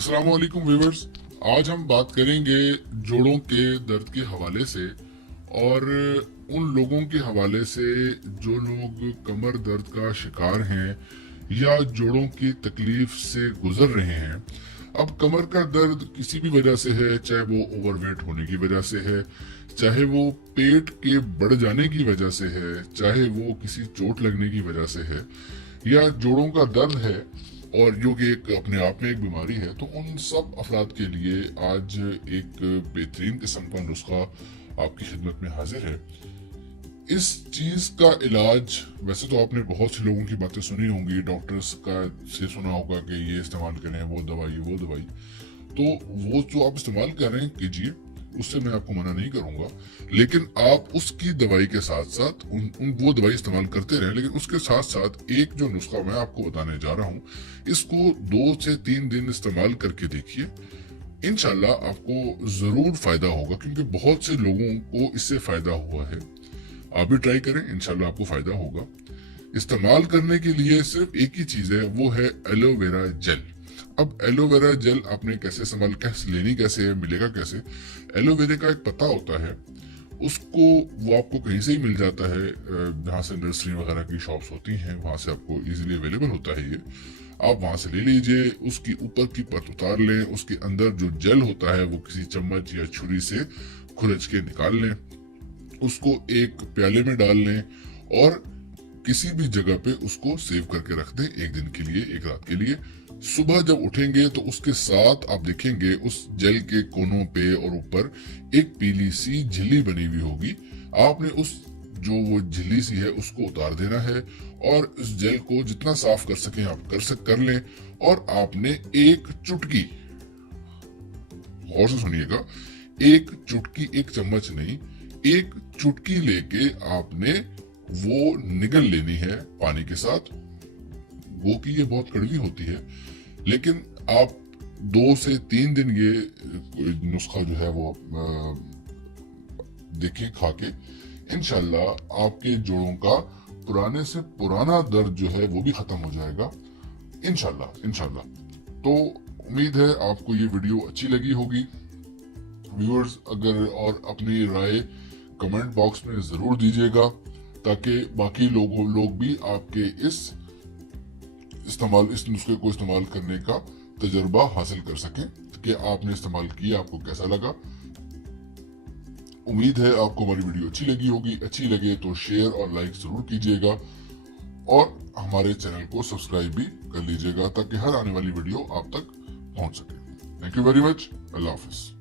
अस्सलाम वालेकुम व्यूअर्स। आज हम बात करेंगे जोड़ों के दर्द के हवाले से और उन लोगों के हवाले से जो लोग कमर दर्द का शिकार हैं या जोड़ों की तकलीफ से गुजर रहे हैं। अब कमर का दर्द किसी भी वजह से है, चाहे वो ओवरवेट होने की वजह से है, चाहे वो पेट के बढ़ जाने की वजह से है, चाहे वो किसी चोट लगने की वजह से है या जोड़ों का दर्द है और जो कि एक अपने आप में एक बीमारी है, तो उन सब अफराद के लिए आज एक बेहतरीन किस्म का नुस्खा आपकी खिदमत में हाजिर है। इस चीज का इलाज, वैसे तो आपने बहुत से लोगों की बातें सुनी होंगी, डॉक्टर्स का से सुना होगा कि ये इस्तेमाल करें, वो दवाई, तो वो जो आप इस्तेमाल कर रहे हैं कीजिए, उससे मैं आपको मना नहीं करूंगा, लेकिन आप उसकी दवाई के साथ साथ वो दवाई इस्तेमाल करते रहें। लेकिन उसके साथ साथ एक जो नुस्खा मैं आपको बताने जा रहा हूँ, इसको 2 से 3 दिन इस्तेमाल करके देखिए, इंशाल्लाह आपको जरूर फायदा होगा, क्योंकि बहुत से लोगों को इससे फायदा हुआ है। आप भी ट्राई करें, इंशाल्लाह आपको फायदा होगा। इस्तेमाल करने के लिए सिर्फ एक ही चीज है, वो है एलोवेरा जेल। अब एलोवेरा जेल आपने कैसे इस्तेमाल, कैसे लेनी, कैसे है, मिलेगा कैसे? एलोवेरा का एक पत्ता होता है, उसको वो आपको कहीं से ही मिल जाता है, जहाँ से नर्सरी वगैरह की शॉप्स होती हैं वहां से आपको इजीली अवेलेबल होता है। ये आप वहां से ले लीजिए, उसकी ऊपर की परत उतार लें, उसके अंदर जो जेल होता है वो किसी चम्मच या छुरी से खुरच के निकाल लें, उसको एक प्याले में डाल लें और किसी भी जगह पे उसको सेव करके रख दें, एक दिन के लिए, एक रात के लिए। सुबह जब उठेंगे तो उसके साथ आप देखेंगे उस जेल के कोनों पे और ऊपर एक पीली सी झिल्ली बनी हुई होगी। आपने उस जो वो झिल्ली सी है उसको उतार देना है और इस जेल को जितना साफ कर सकें आप कर लें। और आपने एक चुटकी, गौर से सुनिएगा, एक चुटकी, एक चम्मच नहीं, एक चुटकी लेके आपने वो निगल लेनी है पानी के साथ। वो की ये बहुत कड़वी होती है, लेकिन आप 2 से 3 दिन ये नुस्खा जो है वो देखें खा के, इंशाल्लाह आपके जोड़ों का पुराने से पुराना दर्द जो है वो भी खत्म हो जाएगा, इंशाल्लाह। तो उम्मीद है आपको ये वीडियो अच्छी लगी होगी व्यूअर्स। अगर और अपनी राय कमेंट बॉक्स में जरूर दीजिएगा, ताकि बाकी लोग भी आपके इस नुस्खे को इस्तेमाल करने का तजर्बा हासिल कर सकें कि आपने इस्तेमाल किया, आपको कैसा लगा। उम्मीद है आपको हमारी वीडियो अच्छी लगी होगी। अच्छी लगे तो शेयर और लाइक जरूर कीजिएगा और हमारे चैनल को सब्सक्राइब भी कर लीजिएगा, ताकि हर आने वाली वीडियो आप तक पहुंच सके। Thank you very much. Allah Hafiz.